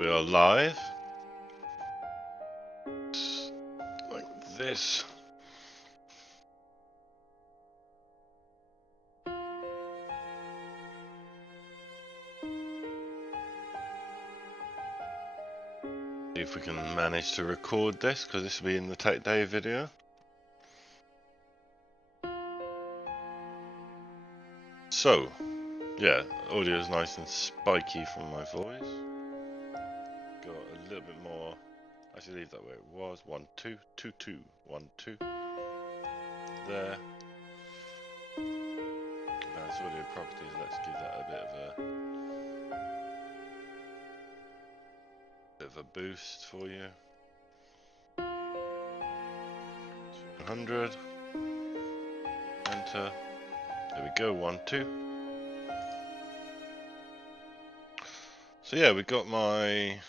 We are live. Like this. See if we can manage to record this, because this will be in the Tech Day video. So, yeah, audio is nice and spiky from my voice. Got a little bit more. Actually, leave that where it was. 1 2 2 2 1 2. There. Advanced audio properties. Let's give that a bit of a boost for you. 100. Enter. There we go. 1 2. So yeah, we've got my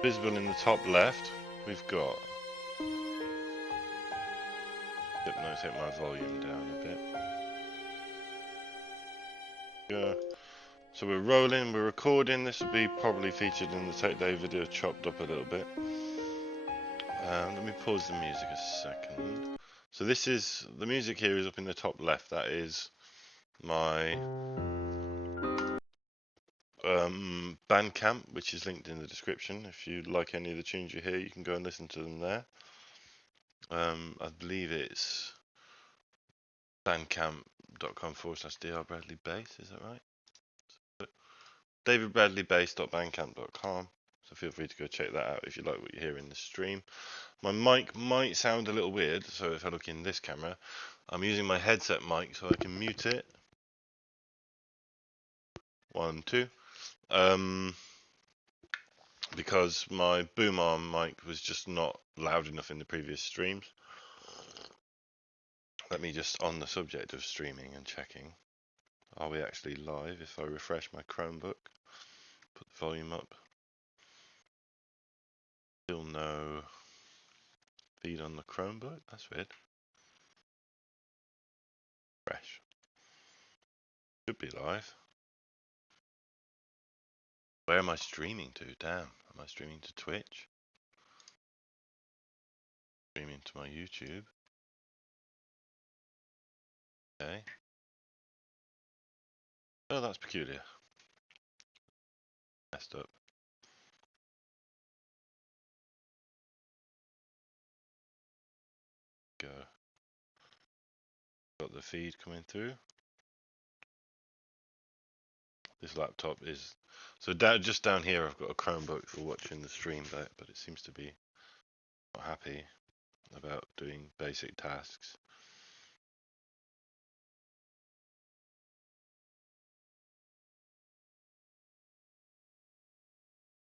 visible in the top left. We've got. No, take my volume down a bit. Yeah. So we're rolling, we're recording. This will be probably featured in the Tech Day video, chopped up a little bit. Let me pause the music a second. So this is the music here is up in the top left. That is my Bandcamp, which is linked in the description. If you like any of the tunes you hear, you can go and listen to them there. I believe it's bandcamp.com/Dr. Bradley Bass, is that right? davidbradleybass.bandcamp.com. So feel free to go check that out if you like what you hear in the stream. My mic might sound a little weird, so if I look in this camera, I'm using my headset mic so I can mute it. 1 2. Because my boom arm mic was just not loud enough in the previous streams. Let me just, on the subject of streaming and checking, are we actually live? If I refresh my Chromebook, put the volume up, still no feed on the Chromebook. That's weird. Fresh. Should be live. Where am I streaming to? Damn. Am I streaming to Twitch? Streaming to my YouTube. Okay. Oh, that's peculiar. Messed up. Go. Got the feed coming through. This laptop is so just down here. I've got a Chromebook for watching the stream, but it seems to be not happy about doing basic tasks.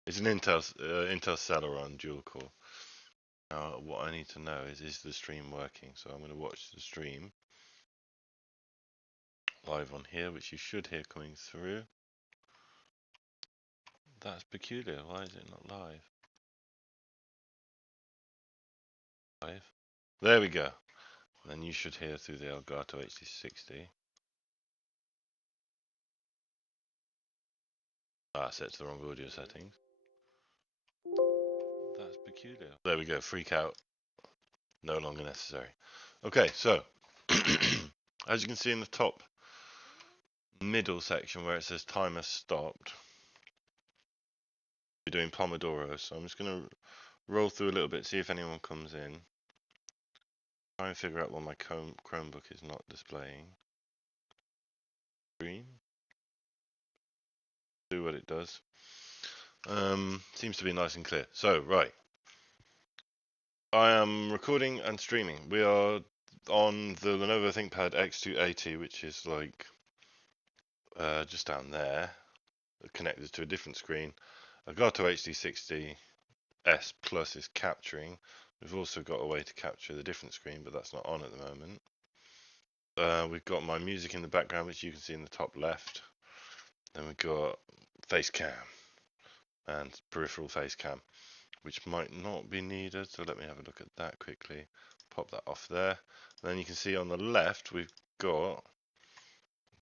It's an Intel Celeron dual core. Now, what I need to know is the stream working? So I'm going to watch the stream live on here, which you should hear coming through. That's peculiar. Why is it not live? Live. There we go. Then you should hear through the Elgato HD60. Ah, set to the wrong audio settings. That's peculiar. There we go. Freak out. No longer necessary. Okay, so as you can see in the top middle section where it says timer stopped, we're doing Pomodoro. So I'm just going to roll through a little bit, see if anyone comes in. Try and figure out what my Chromebook is not displaying. Screen. Do what it does. Seems to be nice and clear. So, right. I am recording and streaming. We are on the Lenovo ThinkPad X280, which is like just down there, connected to a different screen. Elgato HD60 S Plus is capturing. We've also got a way to capture the different screen, but that's not on at the moment. We've got my music in the background, which you can see in the top left. Then we've got face cam and peripheral face cam, which might not be needed. So let me have a look at that quickly. Pop that off there. And then you can see on the left, we've got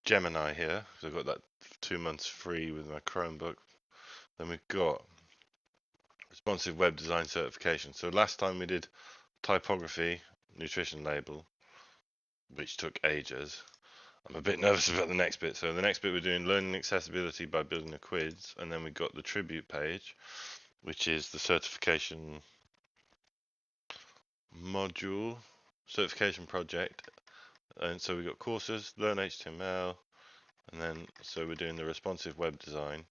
Gemini here. So I've got that 2 months free with my Chromebook. Then we've got responsive web design certification. So last time we did typography, nutrition label, which took ages. I'm a bit nervous about the next bit. So the next bit we're doing learning accessibility by building a quiz, and then we've got the tribute page, which is the certification module, certification project. And so we've got courses, learn HTML, and then so we're doing the responsive web design,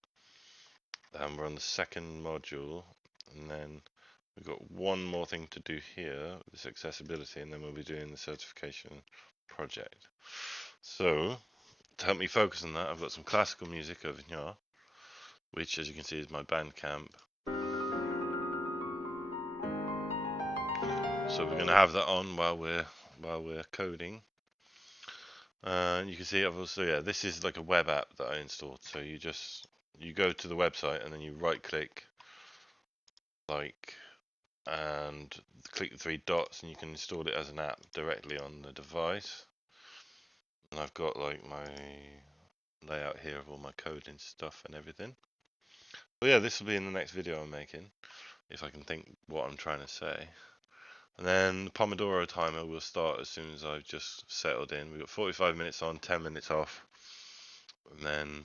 and we're on the second module, and then we've got one more thing to do here, this accessibility, and then we'll be doing the certification project. So to help me focus on that, I've got some classical music over here, which, as you can see, is my Bandcamp. So we're going to have that on while we're coding. And you can see, I've also, yeah, this is like a web app that I installed. So you go to the website and then you right-click, and click the three dots, and you can install it as an app directly on the device. And I've got like my layout here of all my coding stuff and everything. But yeah, this will be in the next video I'm making, if I can think what I'm trying to say. And then the Pomodoro timer will start as soon as I've just settled in. We've got 45 minutes on, 10 minutes off, and then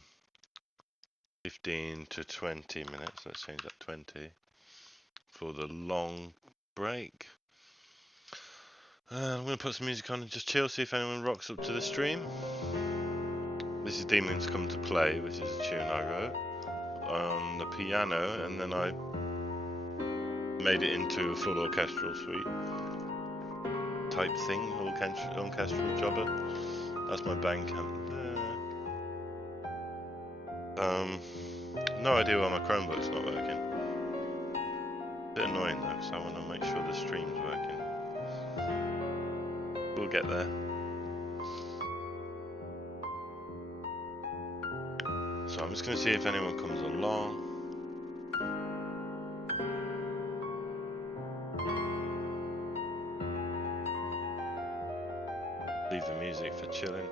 15 to 20 minutes. Let's change that 20 for the long break. I'm going to put some music on and just chill, see if anyone rocks up to the stream. This is Demons Come to Play, which is a tune I wrote on the piano, and then I made it into a full orchestral suite type thing, orchestral jobber. That's my Bandcamp. No idea why my Chromebook's not working. Bit annoying though, because I want to make sure the stream's working. We'll get there. So I'm just going to see if anyone comes along. Leave the music for chilling.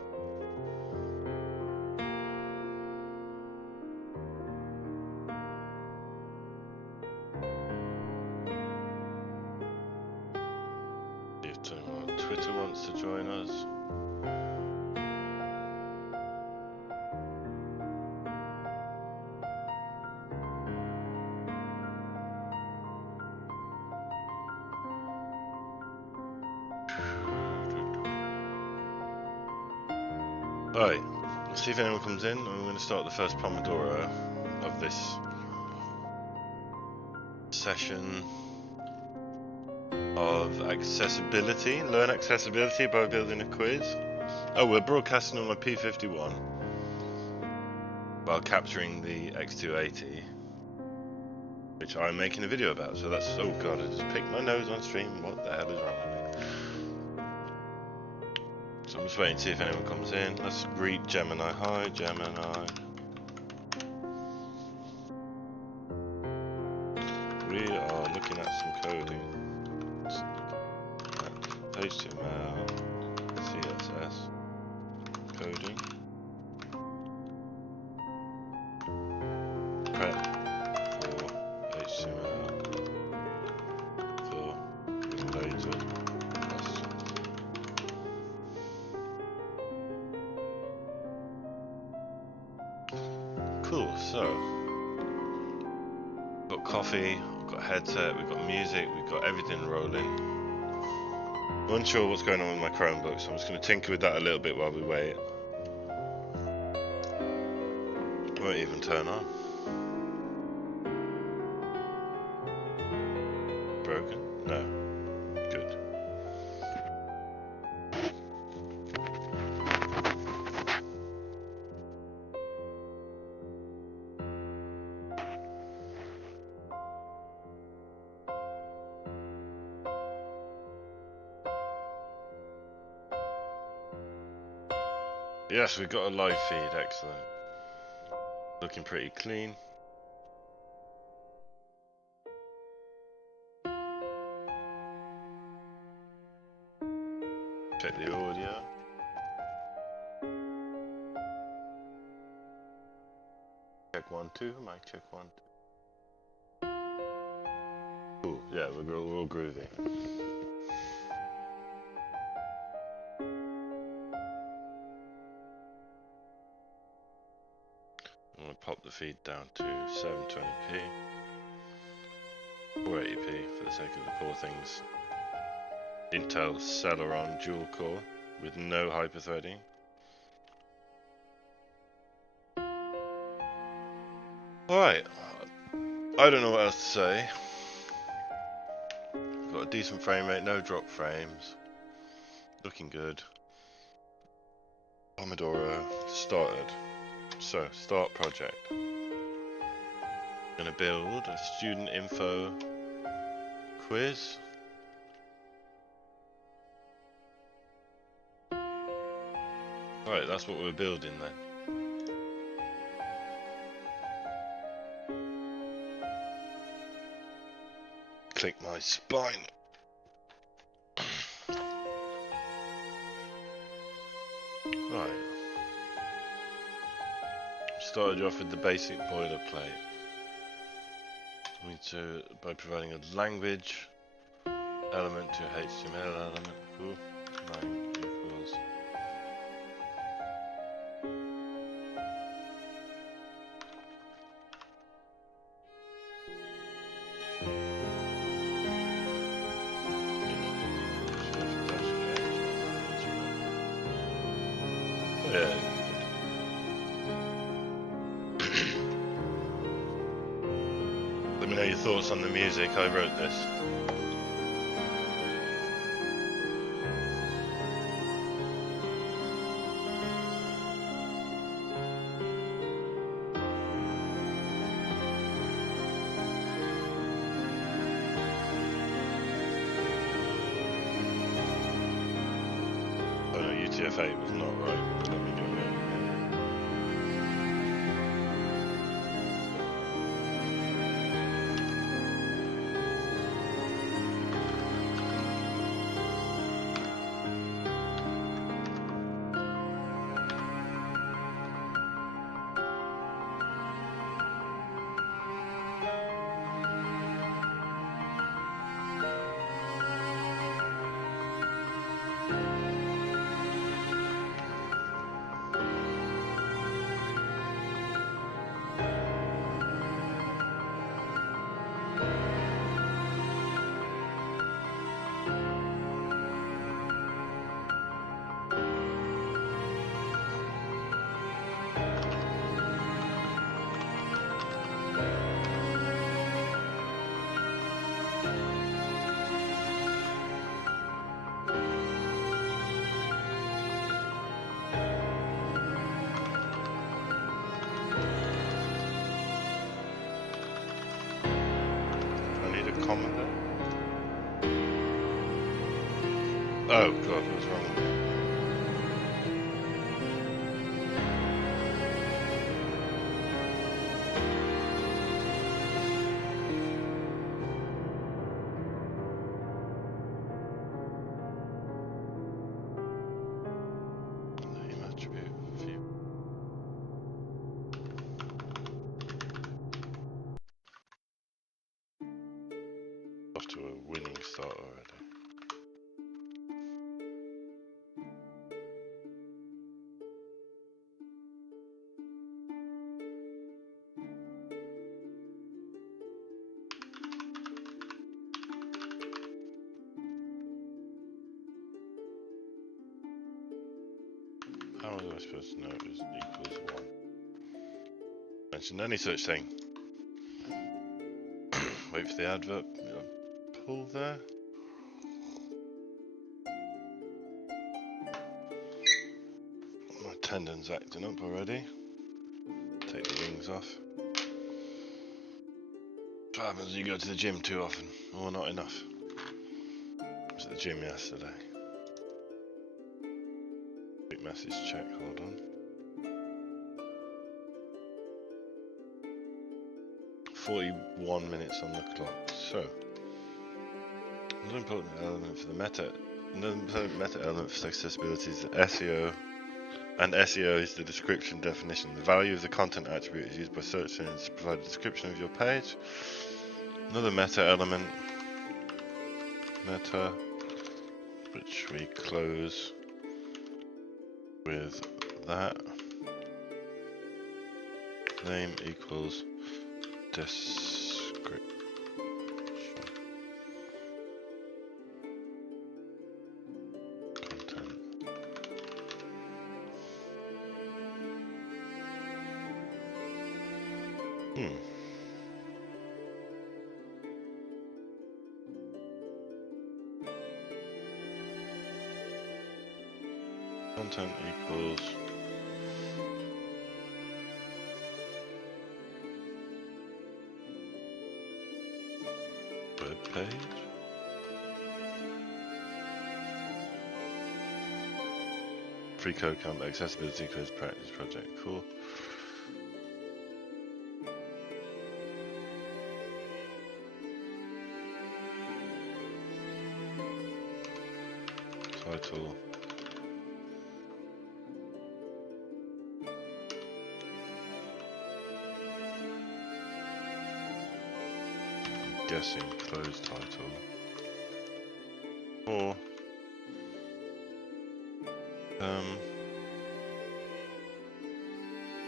See if anyone on Twitter wants to join us. Right, let's see if anyone comes in, and we're going to start the first Pomodoro of this session of accessibility. Learn accessibility by building a quiz. Oh, we're broadcasting on my P51 while capturing the X280, which I'm making a video about. So that's, oh god, I just picked my nose on stream. What the hell is wrong with me? So I'm just waiting to see if anyone comes in. Let's greet Gemini. Hi, Gemini. We are looking at some coding. HTML, CSS, coding, prep for HTML for related questions. Cool, so we've got coffee, we've got headset, we've got music, we've got everything rolling. I'm unsure what's going on with my Chromebook, so I'm just going to tinker with that a little bit while we wait. It won't even turn on. Broken? No. Good. Yes, we've got a live feed, excellent. Looking pretty clean. Check the audio. Check 1, 2, mic check 1, 2. Yeah, we're all groovy. I'm going to pop the feed down to 720p, 480p for the sake of the poor thing's Intel Celeron dual core with no hyperthreading. Alright, I don't know what else to say. Got a decent frame rate, no drop frames. Looking good. Pomodoro started. So, start project. Gonna build a student info quiz. Right, that's what we're building then. Click my spine. Right. Started you off with the basic boilerplate. We need to, by providing a language element to HTML element. Ooh, lang equals. Yeah. Let me know your thoughts on the music. I wrote this. Oh no, UTF-8 was not right. Let me do it. Comment there? Oh god, what's wrong with me? Name attribute view. Off to a winning start already. How was I supposed to know it was equals 1? Mention any such thing. Wait for the adverb. Pull there. My tendon's acting up already. Take the wings off. What happens when you go to the gym too often, or not enough? I was at the gym yesterday. Quick message check, hold on. 41 minutes on the clock. So, another important element for the meta element for accessibility is the SEO, and SEO is the description definition. The value of the content attribute is used by search engines to provide a description of your page. Another meta element meta, which we close with that. Name equals description. Content. Content equals web page. Free code camp accessibility quiz practice project. Cool. Title. I'm guessing closed title. Or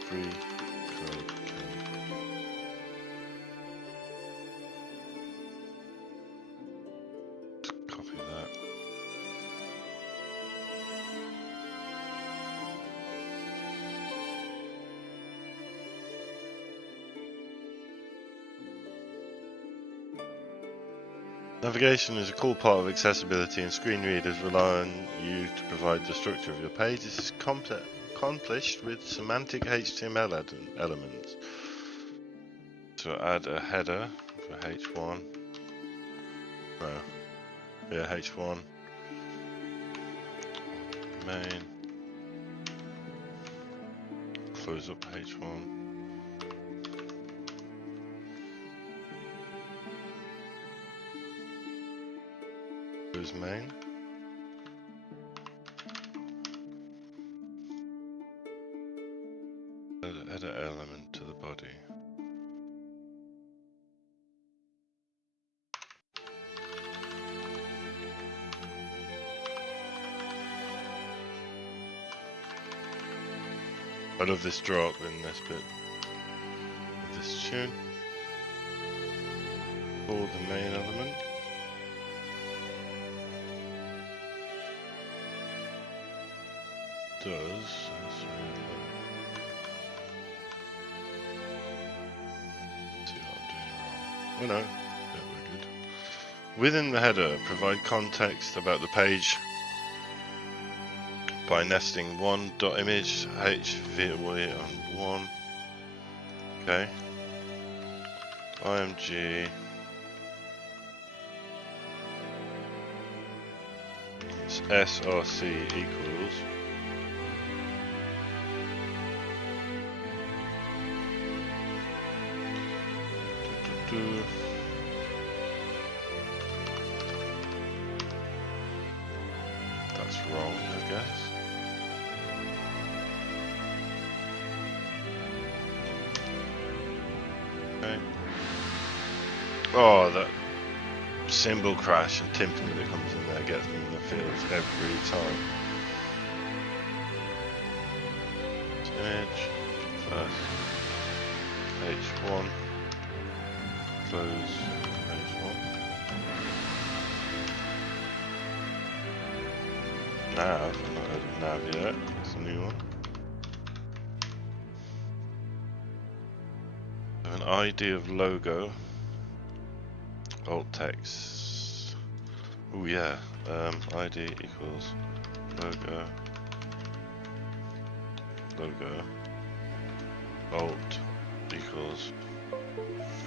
free code camp. Copy that. Navigation is a core part of accessibility, and screen readers rely on you to provide the structure of your page. This is accomplished with semantic HTML elements. So add a header for H1. No. Yeah, H1. Main. Close up H1. Close main. Add an element to the body. I love this drop in this bit of this tune. For the main element. Let's see what I'm doing wrong. Oh no, yeah, we're good. Within the header, provide context about the page by nesting one.image hvw on one. Okay. img src equals that's wrong, I guess. Okay. Oh, that symbol crash and timpani that comes in there gets me in the feels every time. Image first, H1, close H1. Nav, I've not heard of nav yet, it's a new one. An ID of logo, alt text. Oh yeah, ID equals logo, alt equals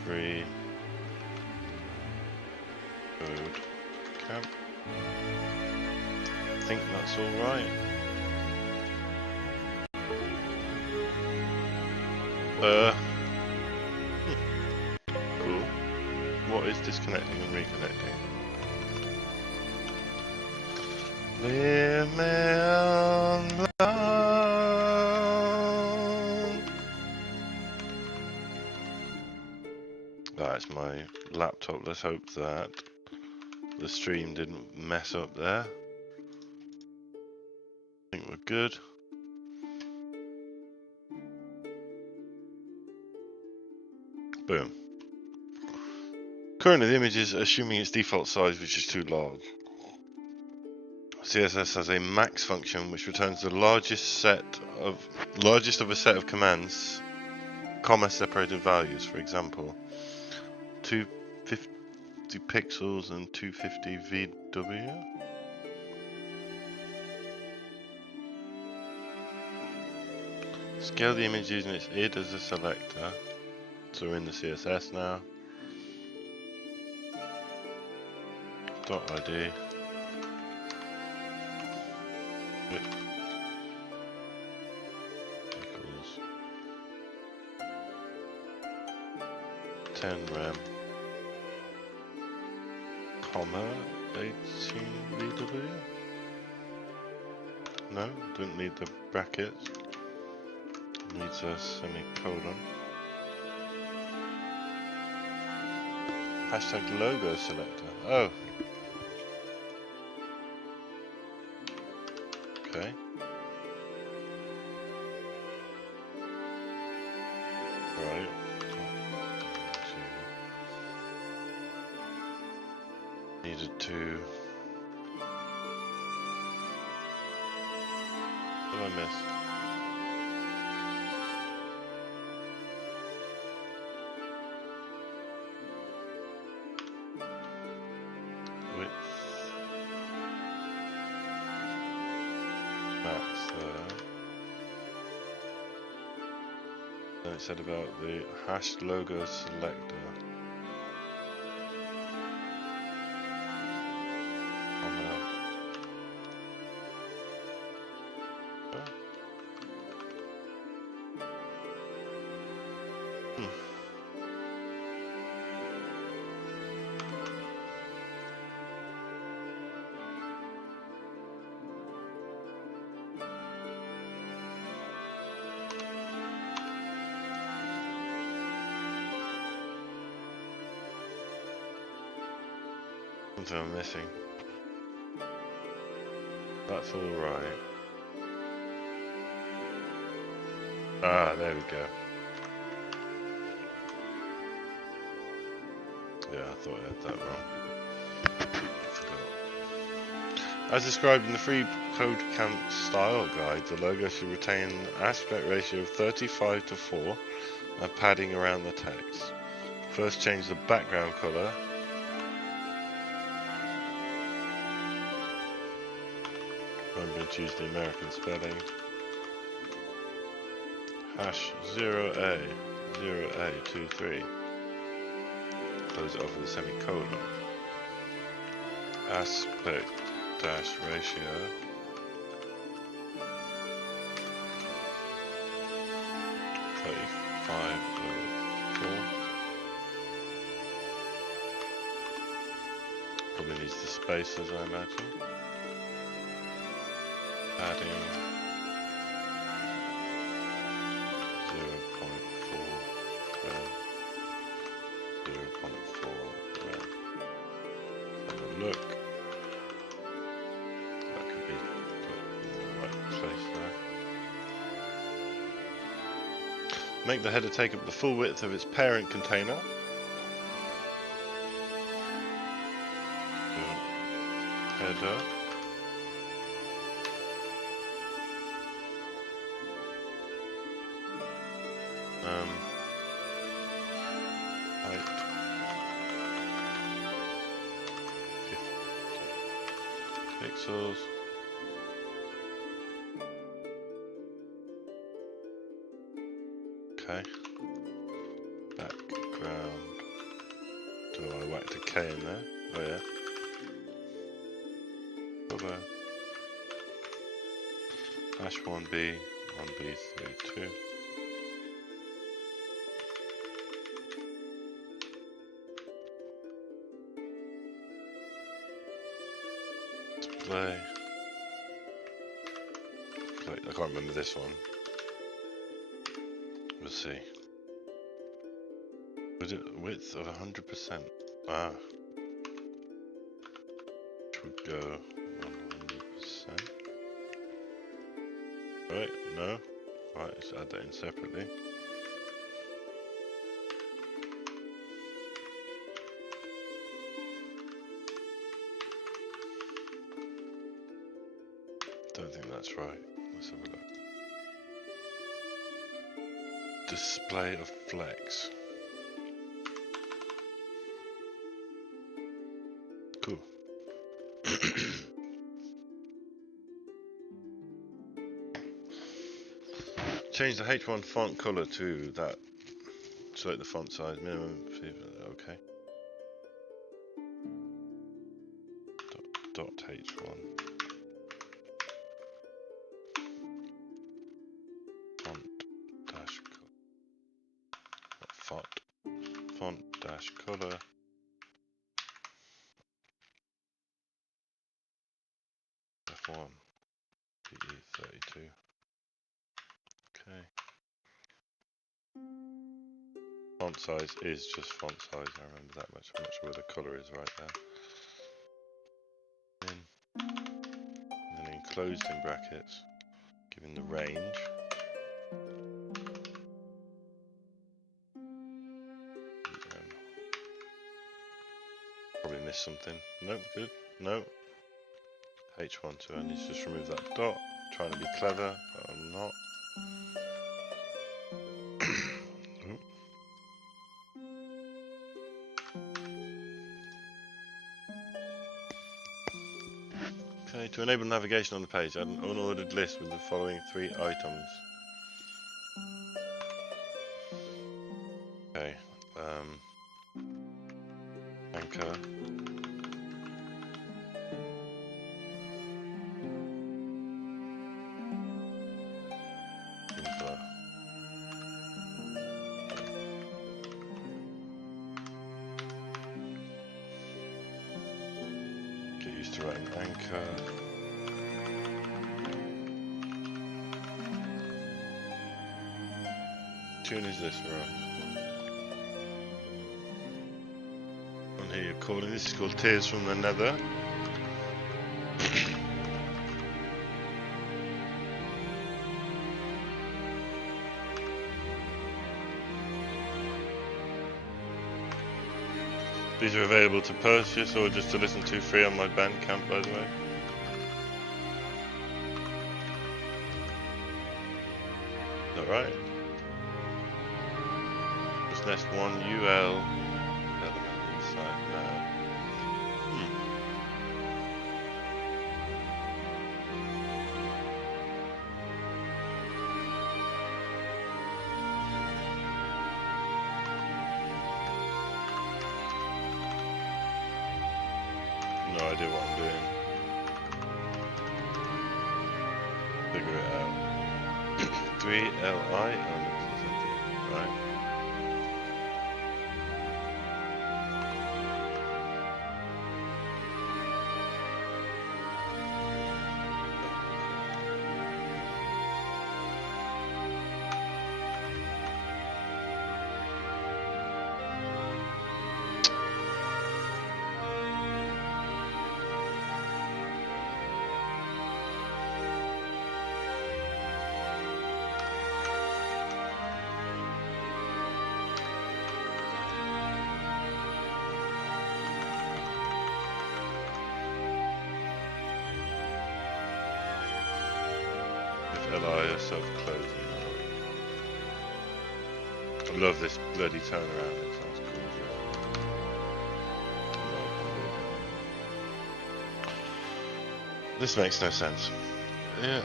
free code camp. I think that's all right. Cool. What is disconnecting and reconnecting? Leave me alone. That's my laptop. Let's hope that the stream didn't mess up there. I think we're good. Boom. Currently the image is assuming its default size, which is too large. CSS has a max function which returns the largest of a set of commands, comma separated values. For example, 250 pixels and 250 VW. Scale the image using its id as a selector. So we're in the CSS now. .id. Width equals 10 rem, comma 18 VW. No, don't need the brackets. Needs a semicolon. Hashtag logo selector. Oh. Okay. Right. Needed to. What did I miss? Width. Max there. Then it said about the hashed logo selector. Something I'm missing. That's all right. Ah, there we go. Yeah, I thought I had that wrong. As described in the free badncamp style guide, the logo should retain an aspect ratio of 35:4 and padding around the text. First, change the background color. I'm going to choose the American spelling. Hash 0A 0A23. Close it off with a semicolon. Aspect dash ratio. Probably needs the spaces, I imagine. Adding 0.4 rem, 0.4 rem. Have a look. That could be put in the right place there. Make the header take up the full width of its parent container. Header. Height 50 pixels. Okay. Background. Don't know why I whacked a K in there. Oh yeah. Cover. Hash 1B, 1B32. Display. I can't remember this one. We'll see. Was it width of 100%? Ah. would go 100%. Right, no. Right, let's add that in separately. Don't think that's right. Let's have a look. Display of flex. Cool. Change the H1 font color to that. Select the font size, minimum. Okay. Dot H1. Font dash font dash color. F1 PE32. Okay. Font size is just font size. I remember that much. I'm not sure where the color is right there. And then enclosed in brackets, giving the range. Probably missed something. Nope, good. No. H1, so I need to just remove that dot. Trying to be clever, but I'm not. Okay, to enable navigation on the page, add an unordered list with the following 3 items. Okay, anchor. Get used to writing anchor. Tune is this, right? On here you're calling this is called Tears from the Nether. These are available to purchase or just to listen to free on my Bandcamp, by the way. Is that right? Just nest 1 UL element inside now. No idea what I'm doing. Figure it out. 3 LI elements or something, right? LI are self-closing. I love this bloody turnaround, it sounds cool. This makes no sense. Yeah,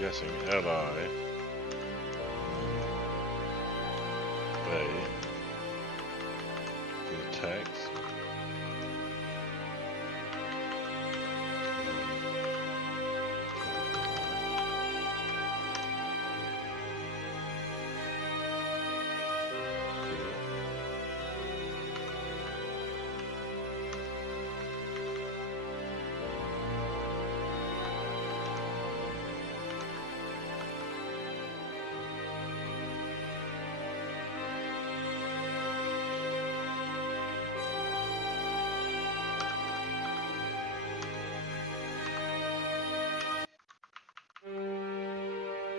guessing LI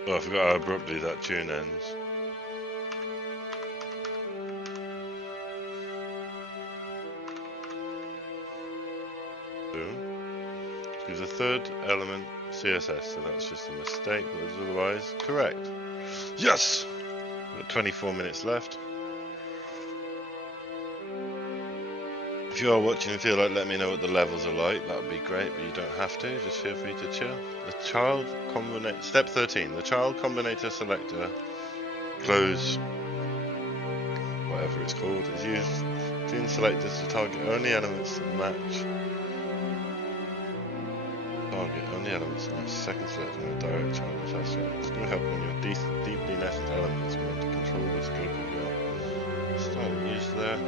Oh, I forgot how abruptly that tune ends. Give the third element CSS, so that's just a mistake, but otherwise correct. Yes! We've got 24 minutes left. If you are watching and feel like letting me know what the levels are like, that would be great, but you don't have to, just feel free to chill. The child combinator, step 13, the child combinator selector, close, whatever it's called, is used in selectors to target only elements that match. Target only elements in the second selector in a direct child of first selector. It's going to help when your deeply nested elements want to control the scope of your style use there.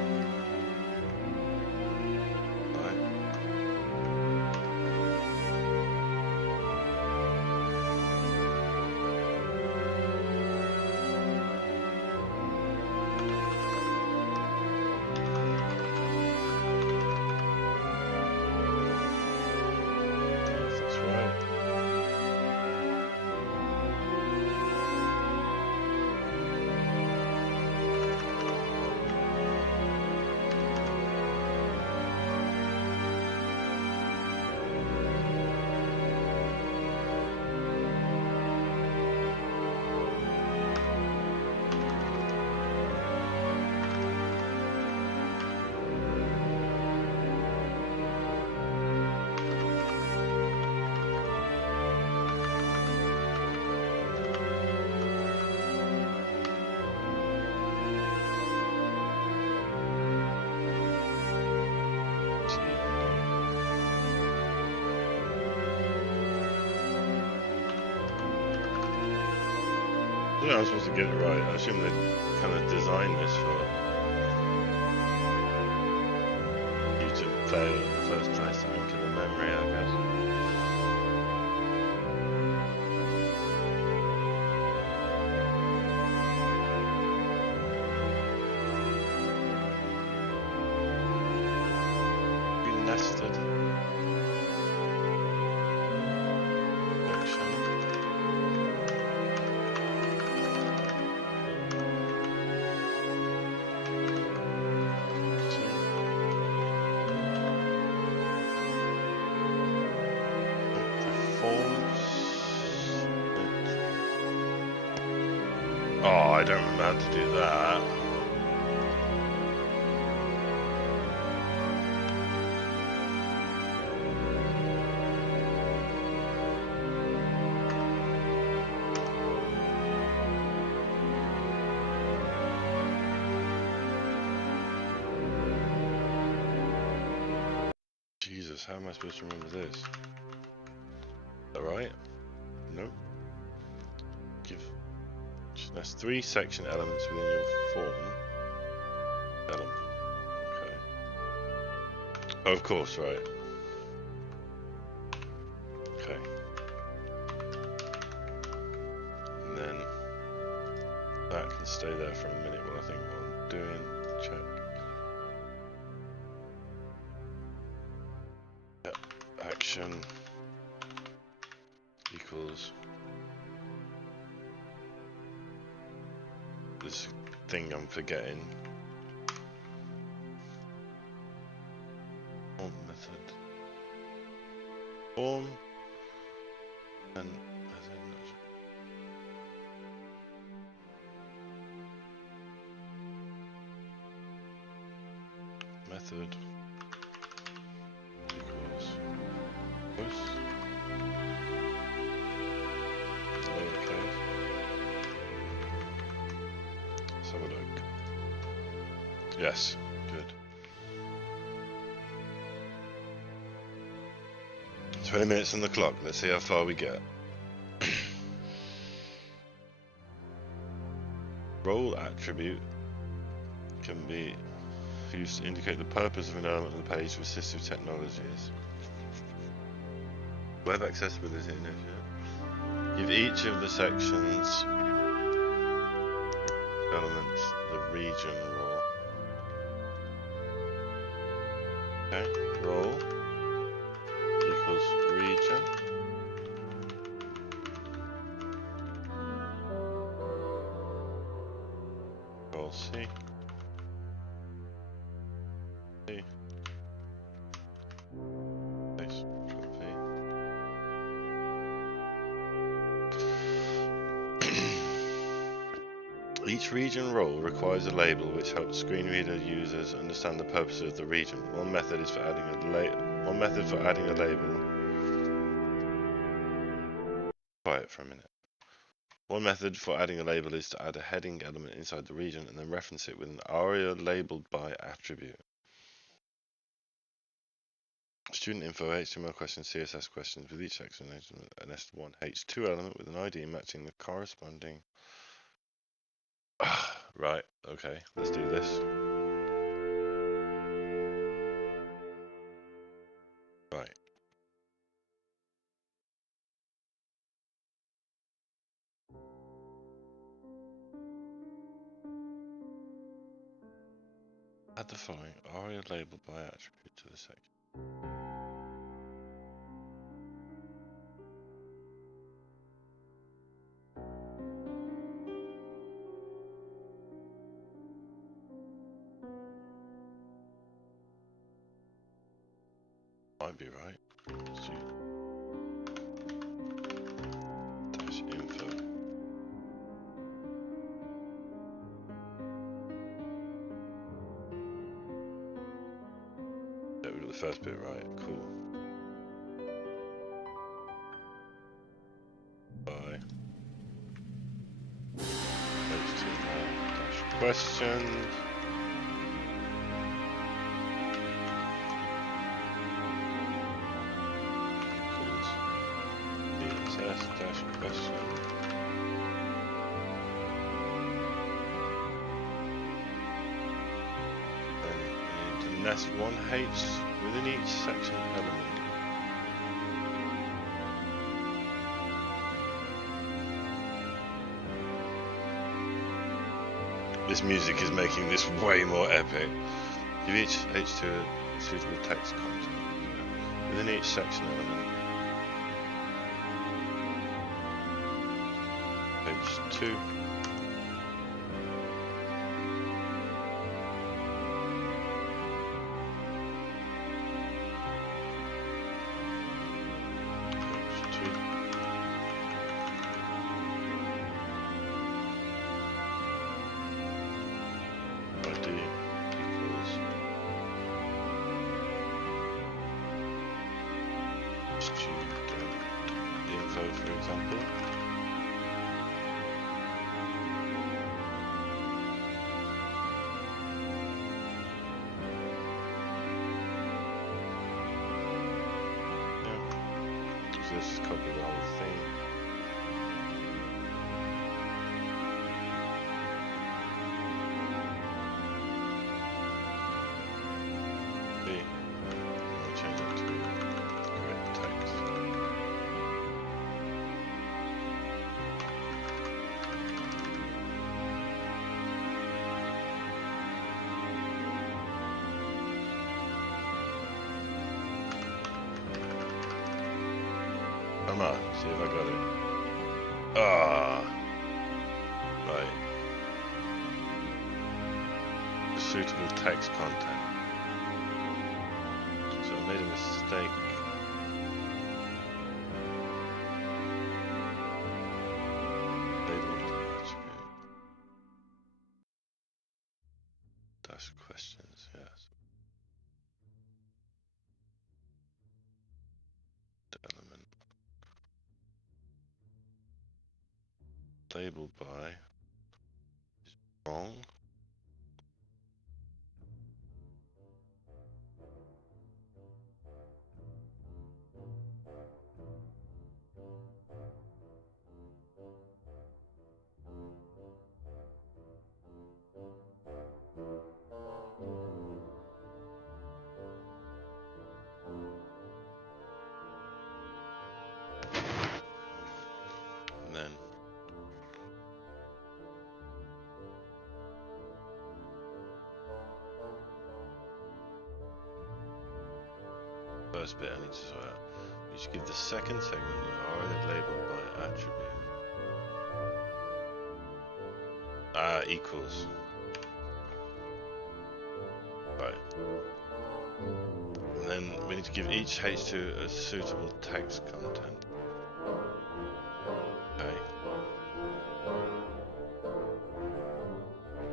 I was supposed to get it right. I assume they kind of designed this for you to fail in the first place to make it a memory, I guess. Be nested. Oh, I don't remember how to do that. Jesus, how am I supposed to remember this? Is that right? Nope. That's 3 section elements within your form. Element. Okay. Oh, of course, right. Okay. And then that can stay there for a minute while I think what I'm doing. Check. Yep. Action equals this thing I'm forgetting. Form method. Form and method equals post lowercase. Let's have a look. Yes, good. 20 minutes on the clock. Let's see how far we get. Role attribute can be used to indicate the purpose of an element of the page for assistive technologies. Web accessibility initiative. Give each of the sections elements the region role. Okay, role equals region. Control C. C. Space. Control V. Each region role requires a label which helps screen reader users understand the purpose of the region. One method for adding a label. Quiet for a minute. One method for adding a label is to add a heading element inside the region and then reference it with an ARIA labeled by attribute. Student info, HTML questions, CSS questions, with each section an S1 H2 element with an ID matching the corresponding. Right, okay, let's do this. Right. Add the following ARIA labeled by attribute to the section. Might be right. Dash info. Yeah, we got the first bit right. Cool. Bye. HTML dash questions. CSS dash question. Then we need to nest one H within each section element. This music is making this way more epic. Give each H2 a suitable text content. Within each section element. H2. ID equals student info, for example. So let's just copy the whole thing. I'll change it to correct text. Come on, see if I got it. Ah, right. Suitable text content. So I made a mistake. Labeled attribute. Dash questions, yes. The element. Labeled by is wrong. And then first bit I need to sort out. You should give the second segment an ARIA labeled by attribute. Equals. need to give each H2 a suitable text content. Okay.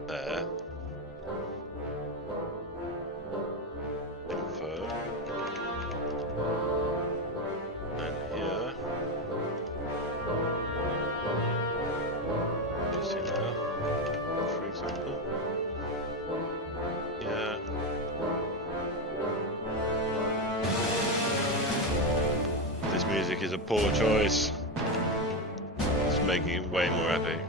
There. Info. And here. You see now, for example. Yeah. This music is a poor choice. It's making it way more epic.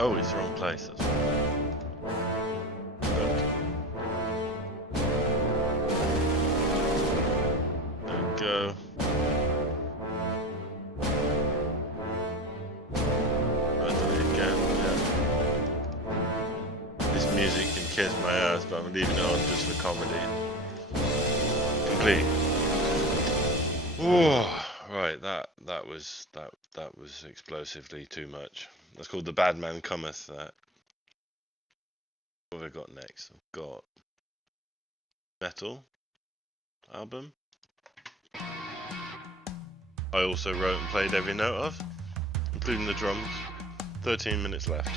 Oh, it's the wrong place. That's right. There we go. I'll do it again. Yeah. This music can kiss my ass, but I'm leaving it on just for comedy. Complete. Whoa. Right, that was explosively too much. That's called The Bad Man Cometh. That. What have I got next? I've got Metal album. I also wrote and played every note of, including the drums. 13 minutes left.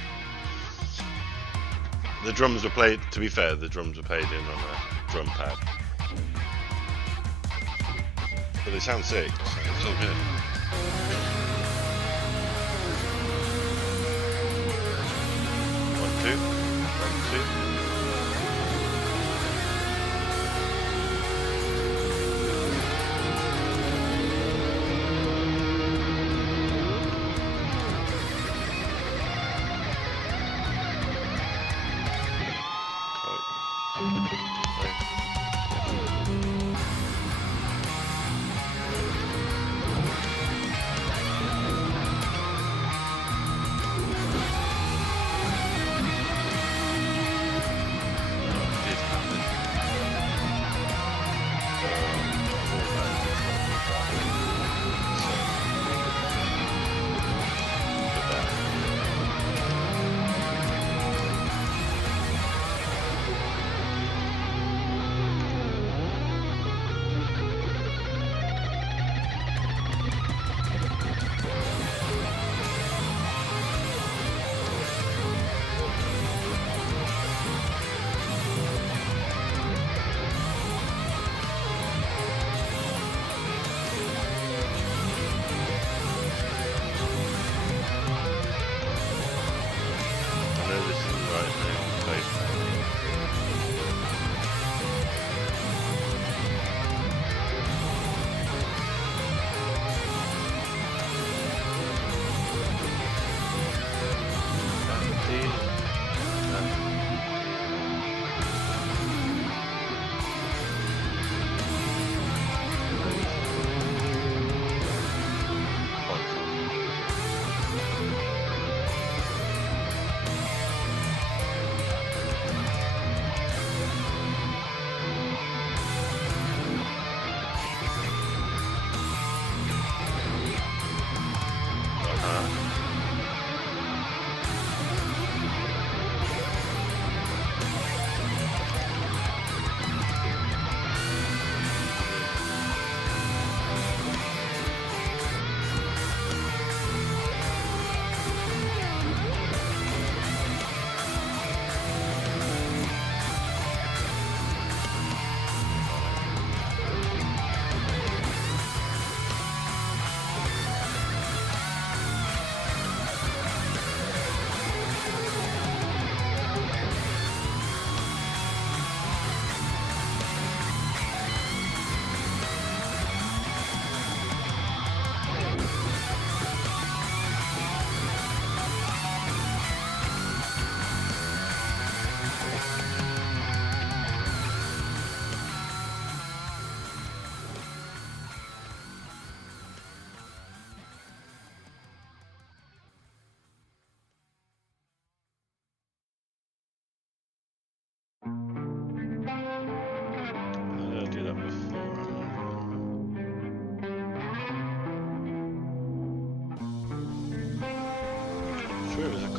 The drums were played. To be fair, the drums were played in on a drum pad, but they sound sick. So it's all good. One, two.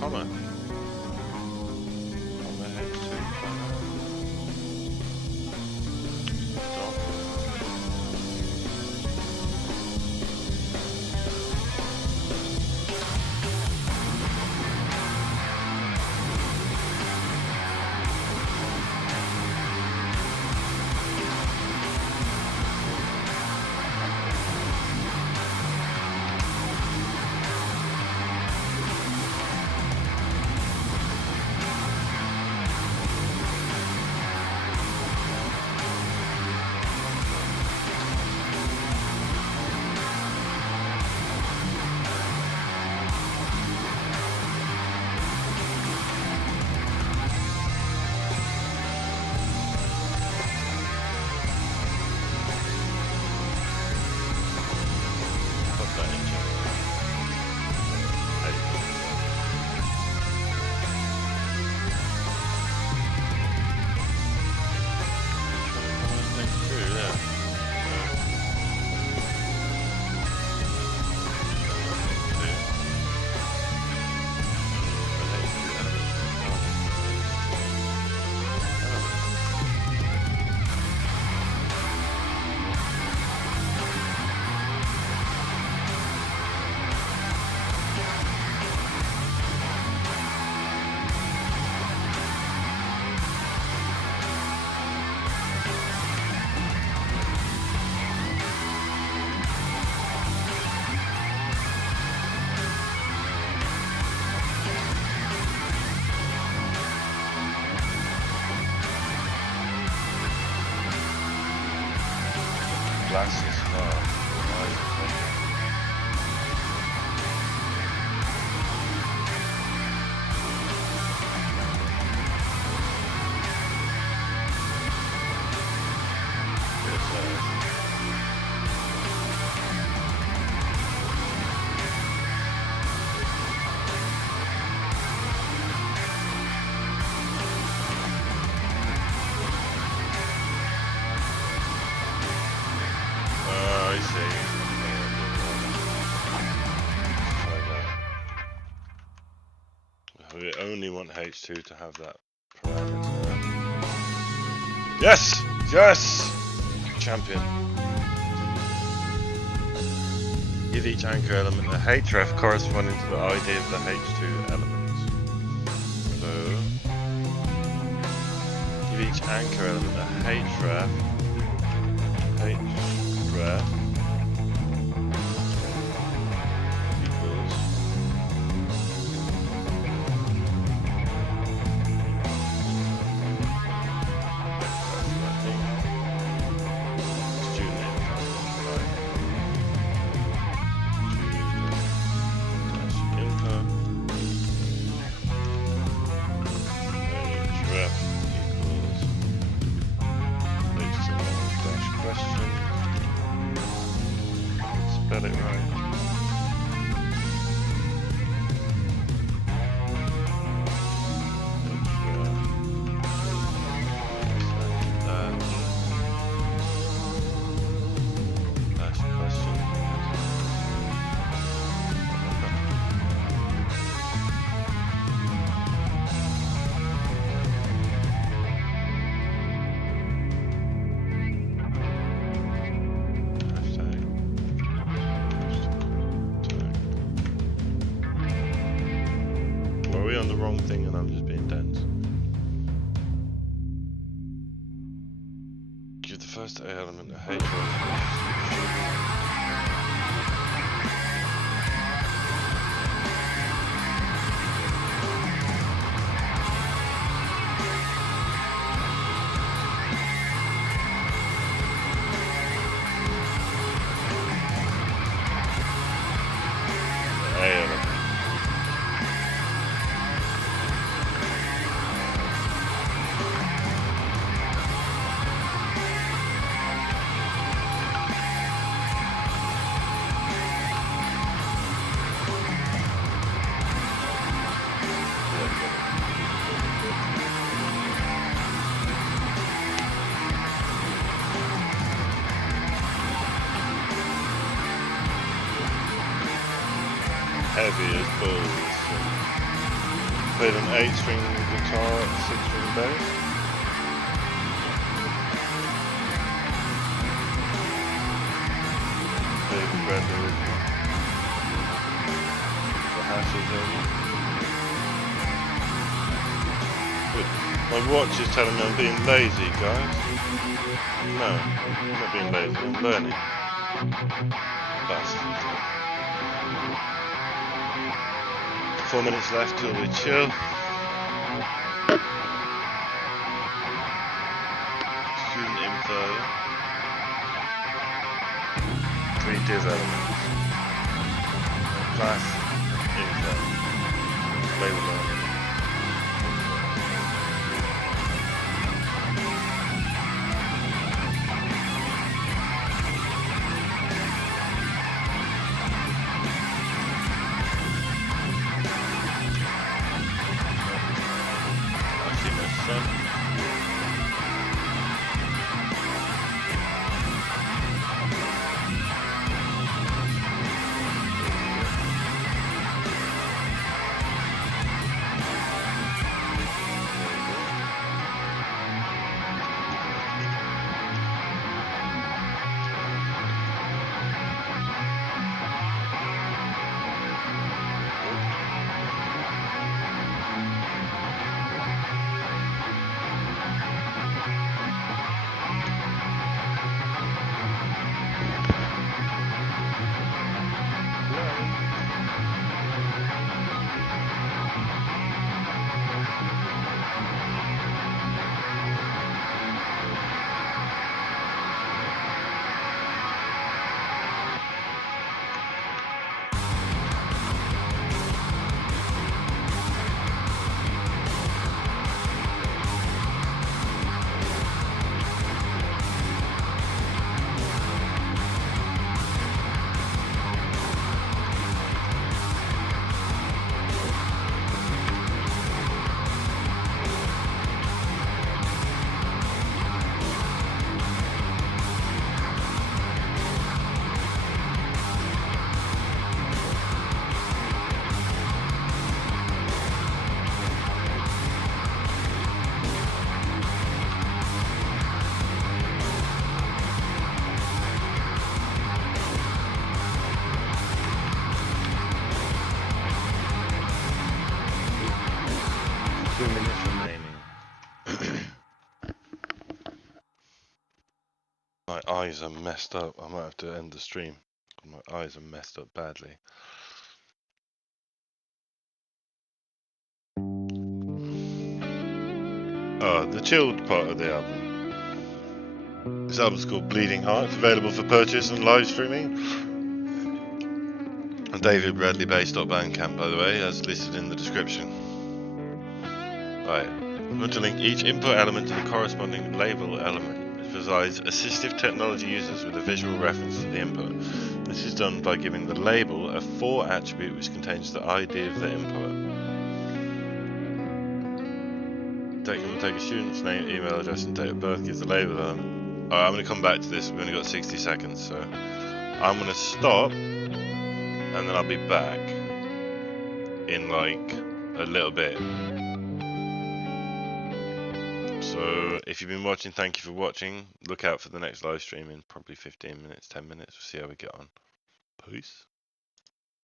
comma. Comma H2. Dot. Glasses. I see. We only want H2 to have that parameter. Yes! Yes! Champion. Give each anchor element a href corresponding to the ID of the H2 elements. So, give each anchor element a href equals student info href equals question. Spell it right. Dash question. Are we on the wrong thing and I'm just being dense? Give the first A element a href. Heavy as balls. played an 8-string guitar, 6-string bass. David Bradley original. The hashes over. Good. My watch is telling me I'm being lazy, guys. No, I'm not being lazy, I'm learning. Bastard. 4 minutes left till we chill. Student info. 3 div elements. Class info. Label element. My eyes are messed up. I might have to end the stream. My eyes are messed up badly. Oh, the chilled part of the album. This album's called Bleeding Heart. It's available for purchase and live streaming. And David Bradley Bass.bandcamp, by the way, as listed in the description. Right. I'm going to link each input element to the corresponding label element. Provides assistive technology users with a visual reference to the input. This is done by giving the label a for attribute which contains the ID of the input. Will take a student's name, email address, and date of birth, gives the label element. Alright, I'm going to come back to this. We've only got 60 seconds, so I'm going to stop and then I'll be back in like a little bit. So if you've been watching, thank you for watching. Look out for the next live stream in probably 15 minutes, 10 minutes. We'll see how we get on. Peace.